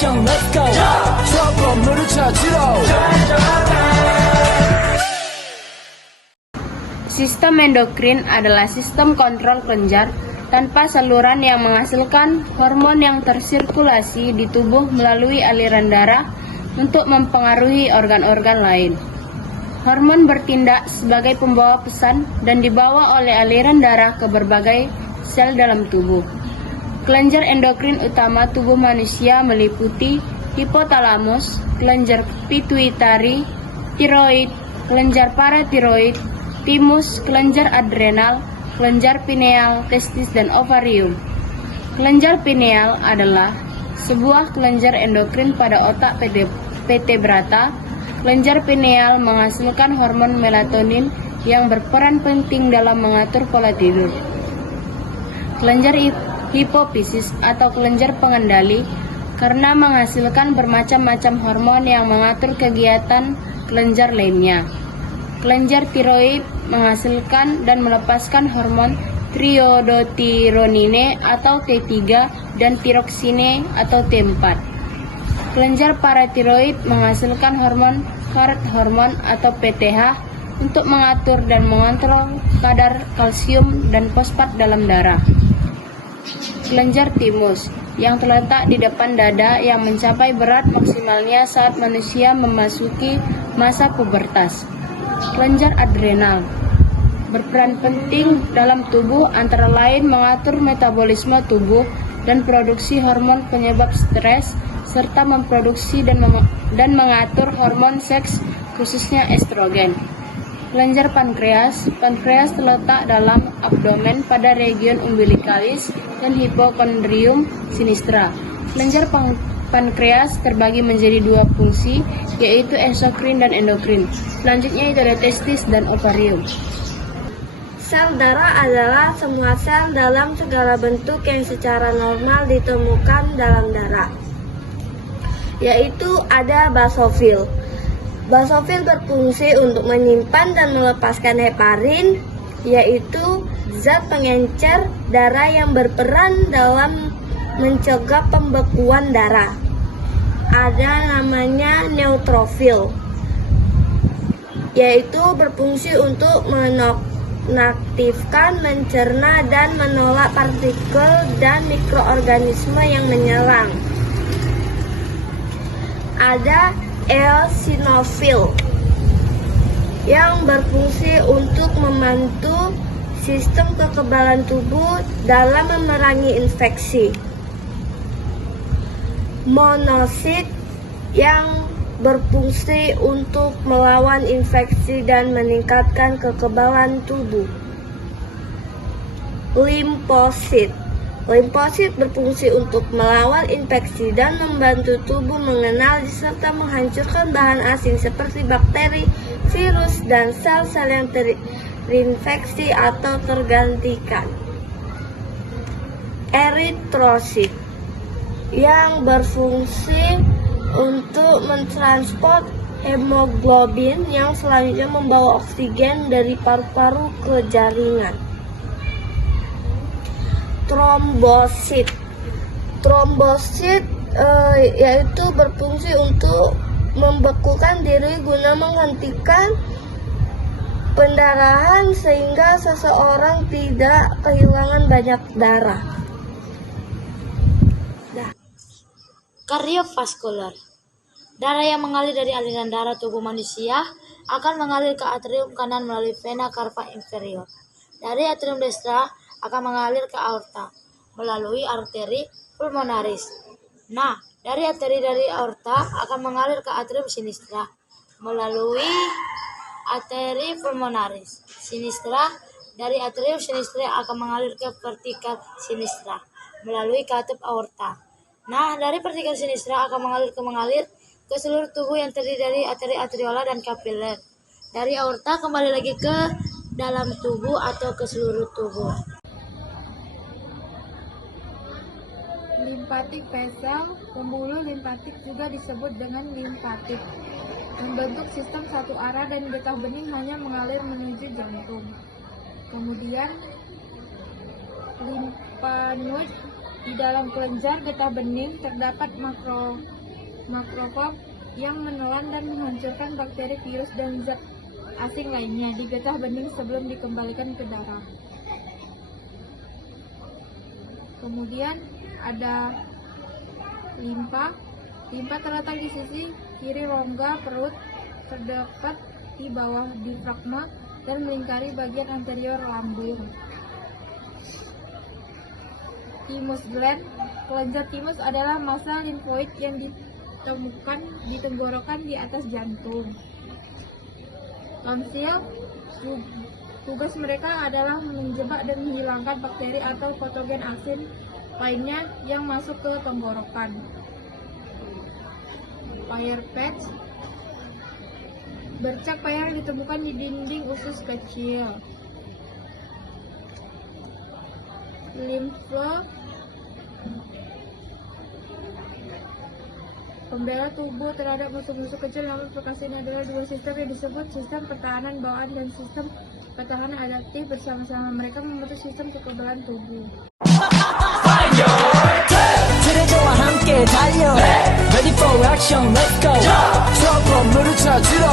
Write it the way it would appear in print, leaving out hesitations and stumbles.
mission, let's go. trouble 찾으러. Sistem endokrin adalah sistem kontrol kelenjar tanpa saluran yang menghasilkan hormon yang tersirkulasi di tubuh melalui aliran darah untuk mempengaruhi organ-organ lain. Hormon bertindak sebagai pembawa pesan dan dibawa oleh aliran darah ke berbagai sel dalam tubuh. Kelenjar endokrin utama tubuh manusia meliputi hipotalamus, kelenjar pituitari, tiroid, kelenjar paratiroid, timus, kelenjar adrenal, kelenjar pineal, testis, dan ovarium. Kelenjar pineal adalah sebuah kelenjar endokrin pada otak vertebrata. Kelenjar pineal menghasilkan hormon melatonin yang berperan penting dalam mengatur pola tidur. Kelenjar hipofisis atau kelenjar pengendali karena menghasilkan bermacam-macam hormon yang mengatur kegiatan kelenjar lainnya. Kelenjar tiroid menghasilkan dan melepaskan hormon triodotironine atau T3 dan tiroksine atau T4. Kelenjar paratiroid menghasilkan hormon parat hormon atau PTH untuk mengatur dan mengontrol kadar kalsium dan fosfat dalam darah. Kelenjar timus yang terletak di depan dada yang mencapai berat maksimalnya saat manusia memasuki masa pubertas. Kelenjar adrenal berperan penting dalam tubuh, antara lain mengatur metabolisme tubuh dan produksi hormon penyebab stres, serta memproduksi dan mengatur hormon seks, khususnya estrogen. Kelenjar pankreas terletak dalam abdomen pada region umbilicalis dan hipokondrium sinistra. Kelenjar pankreas terbagi menjadi dua fungsi, yaitu eksokrin dan endokrin. Selanjutnya itu ada testis dan ovarium. Sel darah adalah semua sel dalam segala bentuk yang secara normal ditemukan dalam darah, yaitu ada basofil. Basofil berfungsi untuk menyimpan dan melepaskan heparin, yaitu zat pengencer darah yang berperan dalam mencegah pembekuan darah. Ada namanya neutrofil, yaitu berfungsi untuk menaktifkan, mencerna, dan menolak partikel dan mikroorganisme yang menyerang. Ada eosinofil yang berfungsi untuk membantu sistem kekebalan tubuh dalam memerangi infeksi. Monosit yang berfungsi untuk melawan infeksi dan meningkatkan kekebalan tubuh. Limfosit berfungsi untuk melawan infeksi dan membantu tubuh mengenali serta menghancurkan bahan asing seperti bakteri, virus, dan sel-sel yang terinfeksi atau tergantikan. Eritrosit yang berfungsi untuk mentransport hemoglobin yang selanjutnya membawa oksigen dari paru-paru ke jaringan. Trombosit yaitu berfungsi untuk membekukan diri guna menghentikan pendarahan sehingga seseorang tidak kehilangan banyak darah. Kardiovaskular. Darah yang mengalir dari aliran darah tubuh manusia akan mengalir ke atrium kanan melalui vena cava inferior. Dari atrium destra akan mengalir ke aorta melalui arteri pulmonaris. Nah, dari aorta akan mengalir ke atrium sinistra melalui arteri pulmonaris sinistra. Dari atrium sinistra akan mengalir ke vertikal sinistra melalui katup aorta. Nah, dari vertikal sinistra akan mengalir ke seluruh tubuh yang terdiri dari arteri atriola dan kapiler. Dari aorta kembali lagi ke dalam tubuh atau ke seluruh tubuh. Limpatik vessel, pembuluh limpatik juga disebut dengan limfatik, membentuk sistem satu arah dan getah bening hanya mengalir menuju jantung. Kemudian limfanoid Di dalam kelenjar getah bening terdapat makrofag yang menelan dan menghancurkan bakteri, virus, dan zat asing lainnya di getah bening sebelum dikembalikan ke darah. Kemudian ada limfa. Limfa terletak di sisi kiri rongga perut, terdapat di bawah diafragma dan melingkari bagian anterior lambung. Thymus gland. Kelenjar thymus adalah massa limfoid yang ditemukan di tenggorokan di atas jantung. Tonsil. Tugas mereka adalah menjebak dan menghilangkan bakteri atau patogen asin lainnya yang masuk ke tenggorokan. Paier patch. Bercak paier ditemukan di dinding usus kecil. Limfe. Pembela tubuh terhadap musuh-musuh kecil, namun perkasian adalah dua sistem yang disebut sistem pertahanan bawaan dan sistem pertahanan adaptif. Bersama-sama mereka membentuk sistem kekebalan tubuh. 트레저와 함께 달려 Ready for action, let's go 트러블 물을 찾으러